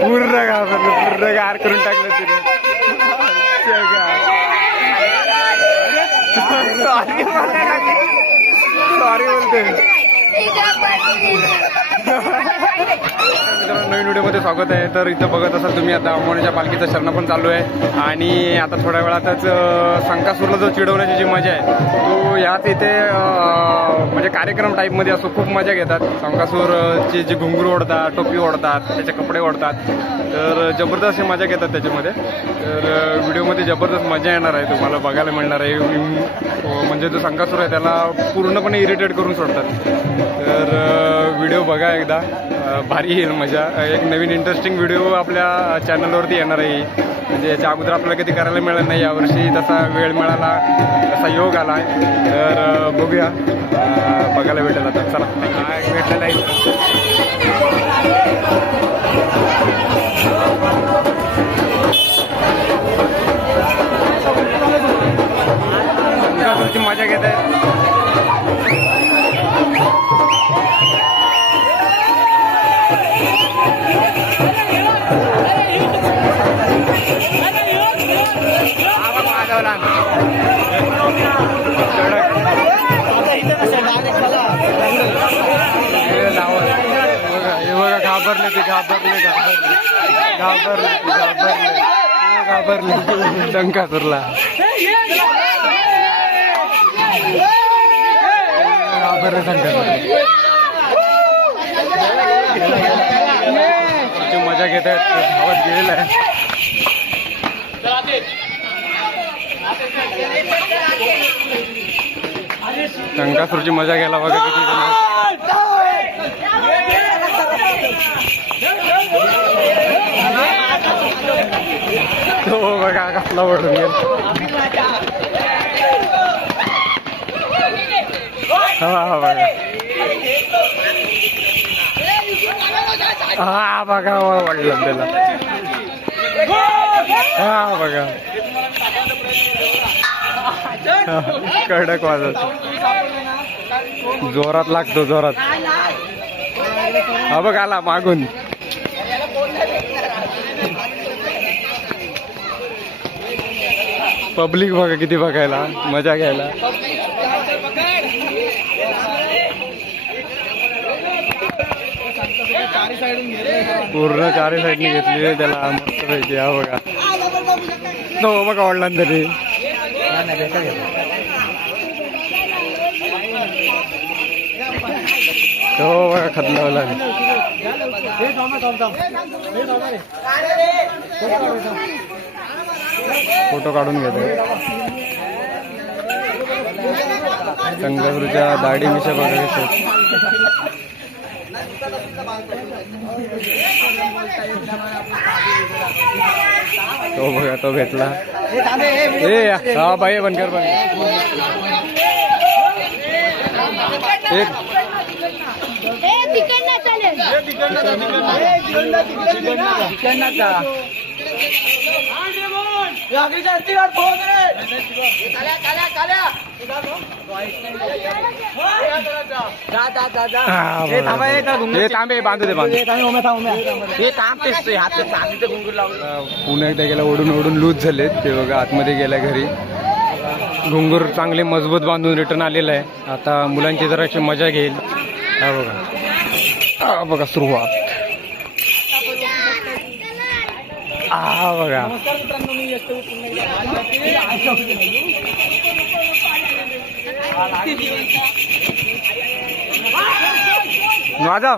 पूर्ण घाबरलं पूर्ण गार करून टाकलं तिने सॉरी बोलते. नवीन व्हिडिओमध्ये स्वागत आहे. तर इथं बघत असाल तुम्ही आता अंबोणीच्या पालखीचं शरण पण चालू आहे. आणि आता थोड्या वेळातच संकासूरला जो चिडवण्याची जी मजा आहे तो याच इथे म्हणजे कार्यक्रम टाईपमध्ये असतो. खूप मजा घेतात. संकासूरची जी घुंगरू ओढतात टोपी ओढतात त्याचे कपडे ओढतात. तर जबरदस्त हे मजा घेतात त्याच्यामध्ये. तर व्हिडिओमध्ये जबरदस्त मजा येणार आहे. तुम्हाला बघायला मिळणार आहे. म्हणजे जो संकासूर आहे त्याला पूर्णपणे इरिटेट करून सोडतात. तर व्हिडिओ बघा एकदा. भारी येईल मजा. एक नवीन इंटरेस्टिंग व्हिडिओ आपल्या चॅनलवरती येणार आहे म्हणजे याच्या अगोदर आपल्याला कधी करायला मिळालं नाही यावर्षी तसा वेळ मिळाला तसा योग आला तर बघूया. बघायला भेटेल आता. चला. काय भेटलेलं आहे. घाबरला ते घाबरले घाबरले शंकासूरला मजा घेत आहेत धावत गेलेला आहे शंकासूरची मजा घ्यायला बघा किती तो बघा कसला ओढून गेला हा बघा. हा बघा वाढलं त्याला. हा बघा. कडक वाजत. जोरात लागतो जोरात. हा बघ आला मागून. पब्लिक बघा किती बघायला मजा घ्यायला. पूर्ण चारी साईडने घेतली आहे त्याला मस्त पैकी हा बघा. तो बघा वाढला ना तरी तो बघा खतलावला फोटो काढून घेतो संगापूरच्या दाढी मिशा आहेत. तो बघा तो भेटला. ए हा बाई बनकर पण एक. तिकडनं चालेल. हे तांबे बांधू दे बांधू पुन्हा एकदा गेला ओढून ओढून लूज झाले ते बघा आतमध्ये गेल्या घरी. घुंगूर चांगले मजबूत बांधून रिटर्न आलेलं आहे. आता मुलांची जराशी मजा घेईल. हा बघा. हा बघा सुरुवात. हा बघा. माझा?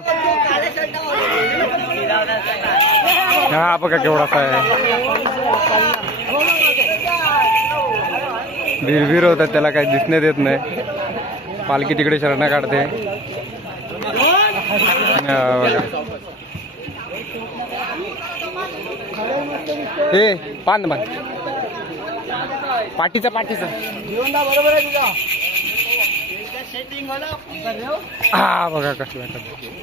हा बघा केवढासा आहे. भिरभिर होतात त्याला काही दिसण्यात येत नाही. पालखी तिकडे शरणा काढते. बघा. ए पान बांध पाठीचा पाठीचा. हा बघा कसला कसला.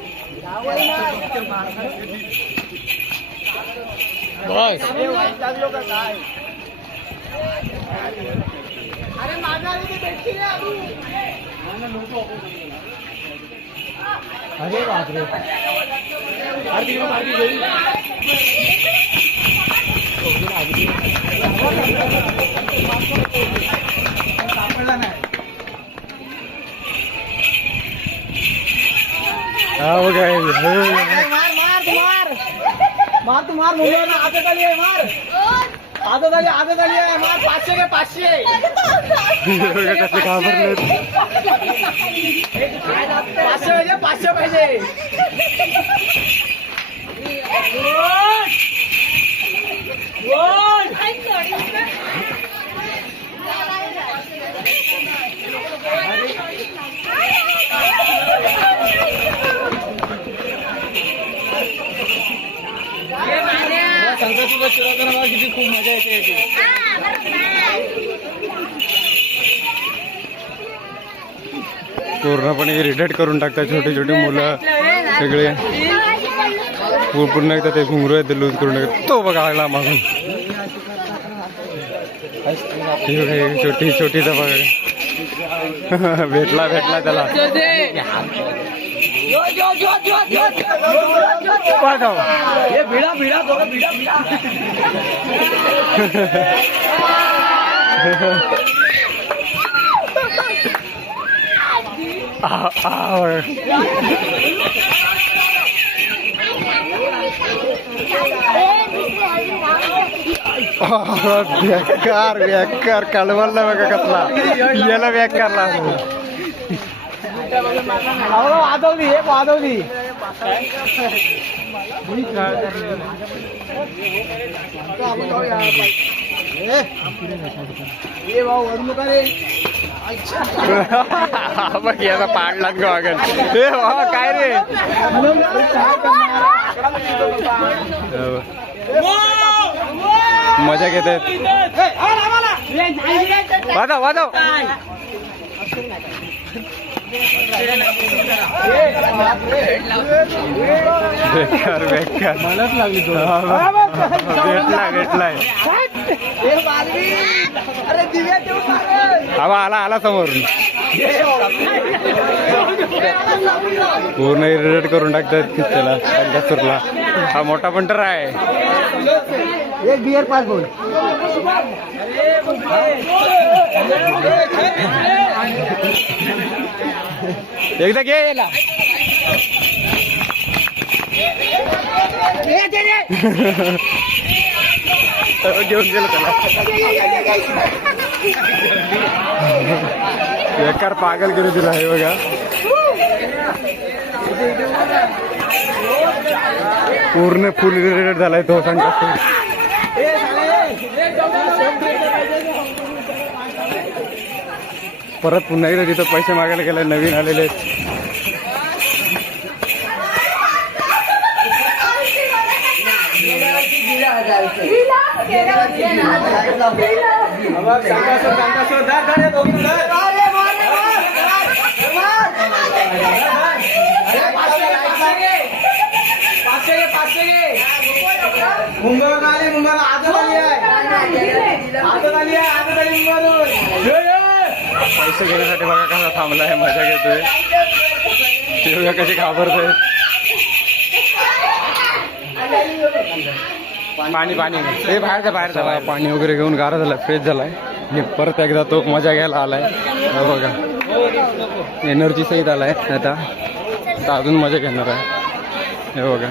अरे बापरे. मार तू मार मार तू मार आहे मार आदत आली आदत आली आहे मार पाचशे घे पाचशे पाचशे पाहिजे पाचशे पाहिजे किती खूप मजा येते याची. पूर्णपणे इरिटेट करून टाकतात छोटे छोटे मुलं सगळे. पू- पुन्हा एकदा ते घुंगरू आहेत ते लूज करून टाकतात. तो बघा आला मागून. ही बघा, ही छोटी छोटीचा बघा भेटला भेटला त्याला पाठव हे भिडा भिडा दोघं भिडा बेकार बेकार. कळवला बघा कसला. याला बेकारला अहो वाजवली एक वाजवली. बघ याचा पाडलाच गावागन हे बाबा काय रे? मजा घेत. आहेत वाजव वाजव. बेकार बेकार. मलाच लागली भेटला. भेटलाय हवा आला आला समोरून. पूर्ण इरिटेट करून टाकतात त्याला संकसूरला हा मोठा पंटर आहे. एक बियर पाच बोल एकदा घे याला. घेऊन गेलो त्याला. पागल करू दिला आहे बघा. पूर्ण फुल इरिटेट झालाय तो संकसूर परत पुन्हा एकदा तिथं पैसे मागायला गेलाय नवीन आलेले मुंबईवर मुंबईवरून आली मुंबईला आदत आली आहे. आदत आली आहे आदत आली मुंबईवर पैसे घेण्यासाठी बघा कसा थांबलाय मजा घेतोय. ते कशी घाबरतोय. पाणी पाणी. हे बाहेरचा बाहेरचा बाहेर पाणी वगैरे घेऊन गारा झाला फ्रेश झालाय. आणि परत एकदा तो मजा घ्यायला आलाय. बघा. एनर्जी सहित आलाय आता. आता अजून मजा घेणार आहे. हे बघा.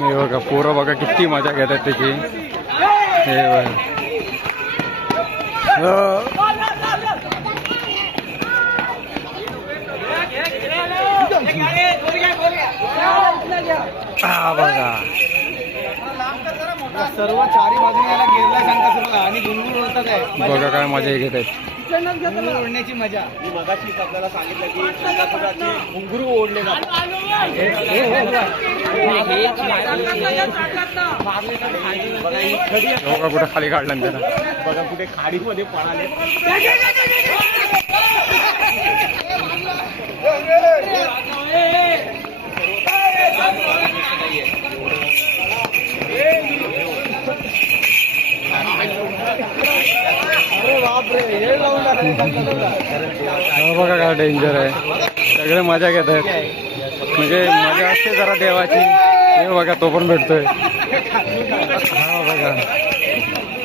हे बघा पोरं बघा किती मजा घेतात त्याची हे बघा. हो. हा बघा. सर्व चारी बाजूने याला गेरला सांगता सुरला आणि गुणगुण उडतात आहे. बघा काय मजा घेत आहेत ओढण्याची मजा. मी मगाशीच आपल्याला सांगितलं की घुंगरू ओढले जातात. बघा कुठं खाली काढलं ना त्याला बघा कुठे खाडीमध्ये पळाले. हा बघा काय डेंजर आहे. सगळे मजा घेत आहेत. म्हणजे मजा असते जरा देवाची. हे बघा तो पण भेटतोय. हा बघा.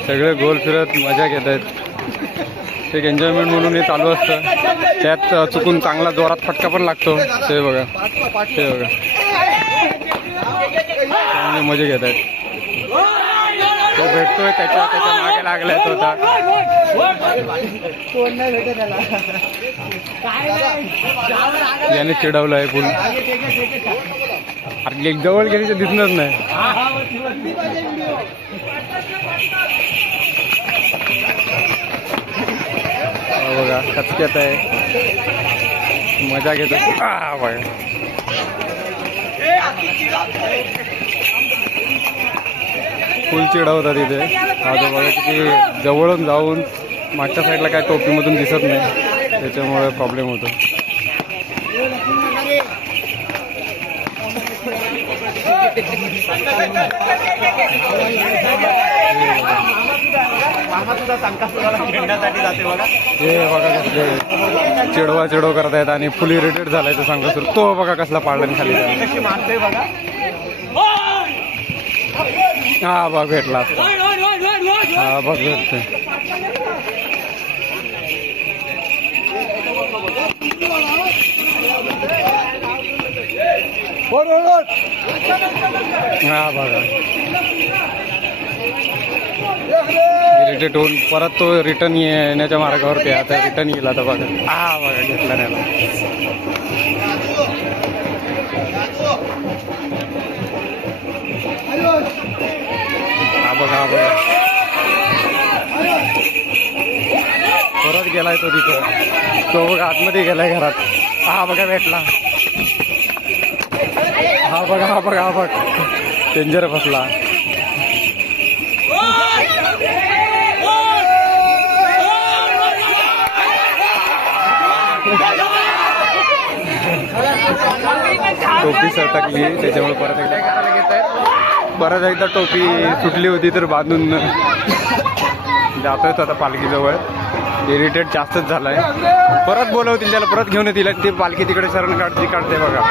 सगळे गोल फिरत मजा घेत आहेत. एक एन्जॉयमेंट म्हणून हे चालू असतं. त्यात चुकून चांगला जोरात फटका पण लागतो. ते बघा. ते बघा. चांगले मजे घेत आहेत. तो भेटतोय त्याच्या त्याच्यामागे लागलाय तो आता. कोण नाही भेटत याने चिडवलं आहे, पूर्ण. अरे एक जवळ गेली तर दिसणार नाही हा, हा, वरती, वरती पाहिजे व्हिडिओ. हा बघा कचक्यात आहे. मजा घेतो बघा फुल चिडवतात इथे आता बघा किती जवळून जाऊन मागच्या साईडला काय टोपीमधून दिसत नाही. त्याच्यामुळे प्रॉब्लेम होतो मामा सुद्धा संकासुराला खेळण्यासाठी जाते बघा हे बघा कसले चिडवा चिडव करतायत आणि फुल इरिटेट झालाय तो सांगा सर. तो बघा कसला आणि खाली हा बघ भेटला हा बघ भेटतोय. हा बघा. इरिटेट होऊन परत तो रिटर्न येण्याच्या मार्गावरती आता रिटर्न येईल आता बघा. हा बघा घेतला त्याला. हा बघा हा बघा. परत गेलाय तो तिथं. तो बघा आतमध्ये गेलाय घरात. हा बघा भेटला. हा बघा हा बघा हा बघ. डेंजर बसला. टोपी सरकली त्याच्यामुळे परत एकदा परत एकदा टोपी तुटली होती तर बांधून जातोय तो आता पालखीजवळ. इरिटेट जास्तच झालाय. परत बोलवतील त्याला परत घेऊन येतील. ते पालखी तिकडे शरण काढते काढते बघा.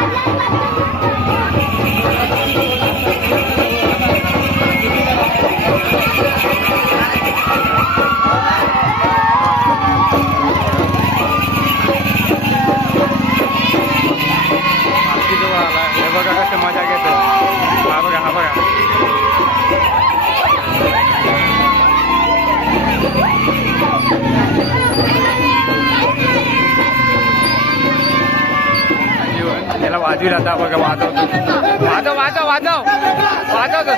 आला हे बघा कसं मजा घेते त्याला वाजवी आता बघा वाजवतो? वाजव वाजव वाजव. वाजव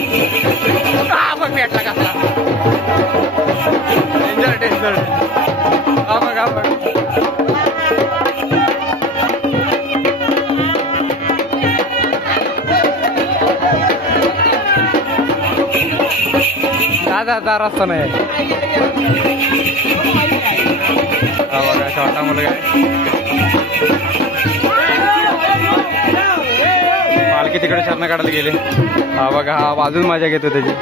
हा बघ भेटला कसला डेंजर डेंजर हा बघ हा बघ दादा जा रस्ता नाही. हा बघा छोटा मुलगा आहे तिकडे शरण काढायला गेले. हा बघा हा अजून मजा घेतो त्याची.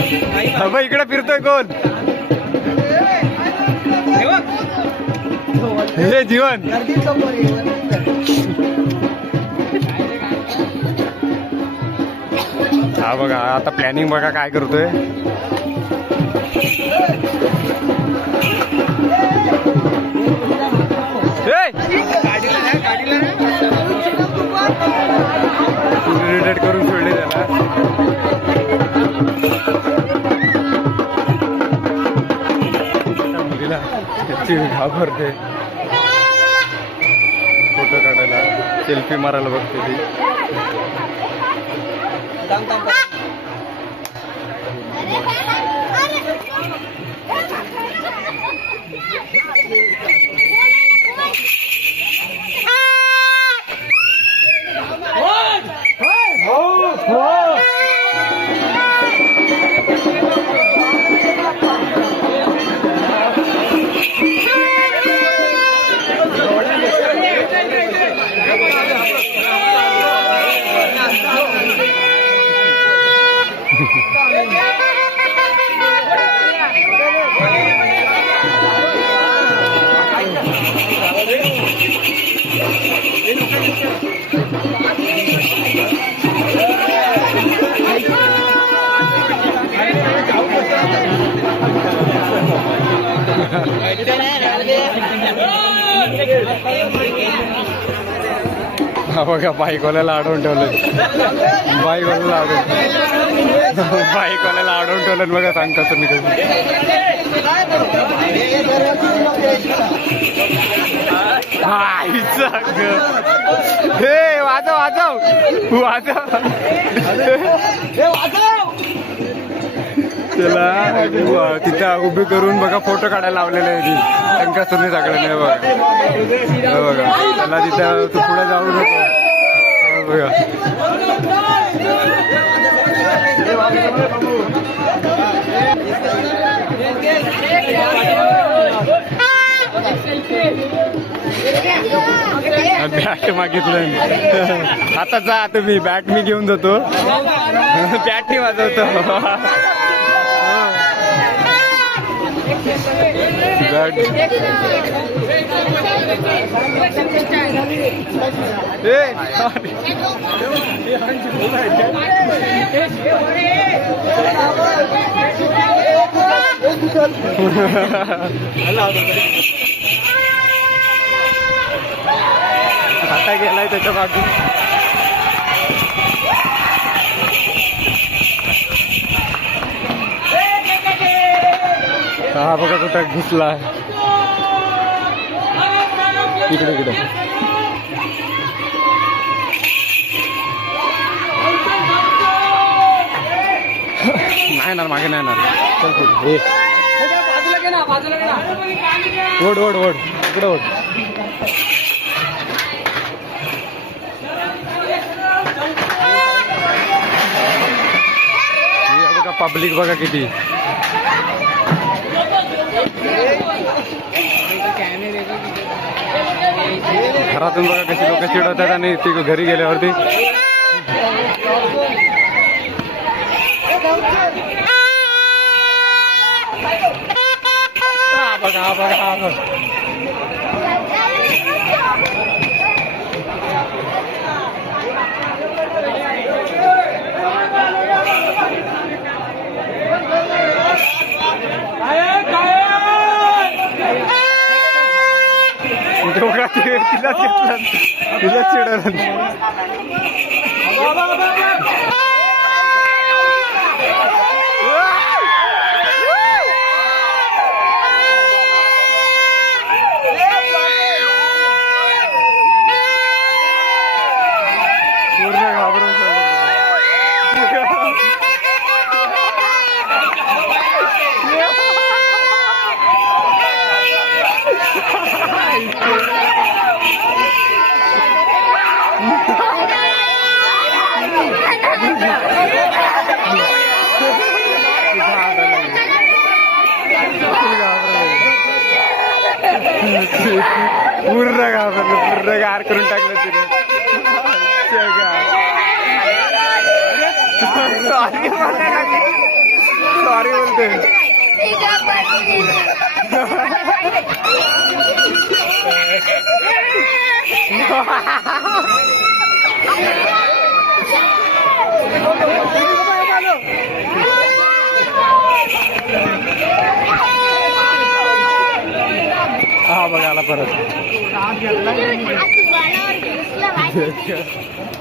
हा इकडे फिरतोय कोण? हे जीवन. हा बघा आता प्लॅनिंग बघा काय करतोय. करून सोडले त्याला. ती घाबरते फोटो काढायला सेल्फी मारायला बघते ती हा बघा बाईकवाल्याला अडवून ठेवलं बाईकवाल्याला अडवून बाईकवाल्याला अडवून ठेवलं बघा सांग कसं मी कसं आईचा हे वाजव वाजव. वाजव. त्याला तिथं उभी करून बघा फोटो काढायला लावलेले आहे ती. शंकासुरने सगळ्यांनी हे बघा. बघा त्याला तिथं तू पुढे जाऊ नको बघा. बॅट मागितलं आता जा तुम्ही बॅट मी घेऊन जातो. बॅट नाही वाजवतो. बॅट आता गेलाय त्याच्या बाजू हा बघा कुठं घुसला इकडे इकडे. नाही येणार मागे नाही येणार. चल ए, ओढ ओढ ओढ. इकडे ओढ. बघा पब्लिक बघा किती. घरातून बघा कशी लोक चिडवतात आणि ती घरी गेल्यावरती. हा बघा बघा बघा तिला घेतला तिला चिडवलं सॉरी बोलते. हा बघा आला परत.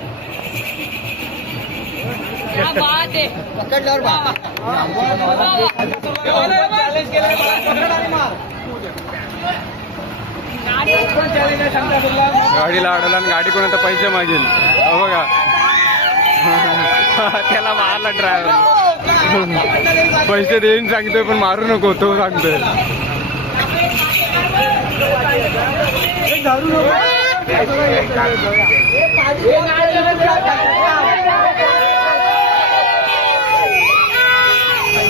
गाडीला अडवला आणि गाडी कोण आता पैसे मागेल. हो बघा. त्याला मारला ड्रायव्हर पैसे देईन सांगतोय पण मारू नको तो सांगतोय. दारू नको.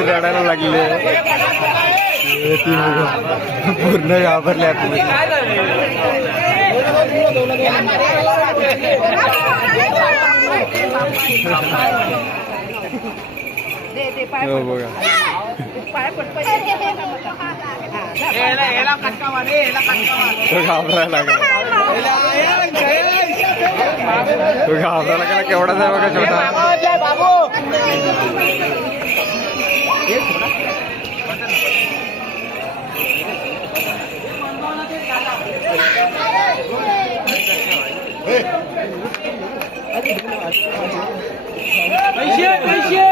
परत रडायला लागले. ती पूर्ण घाबरली आता हो, बघा. तो घाबरायला लागला. तो घाबरायला लागला. केवढाच आहे बघा छोटा. 别说了。没歇，没。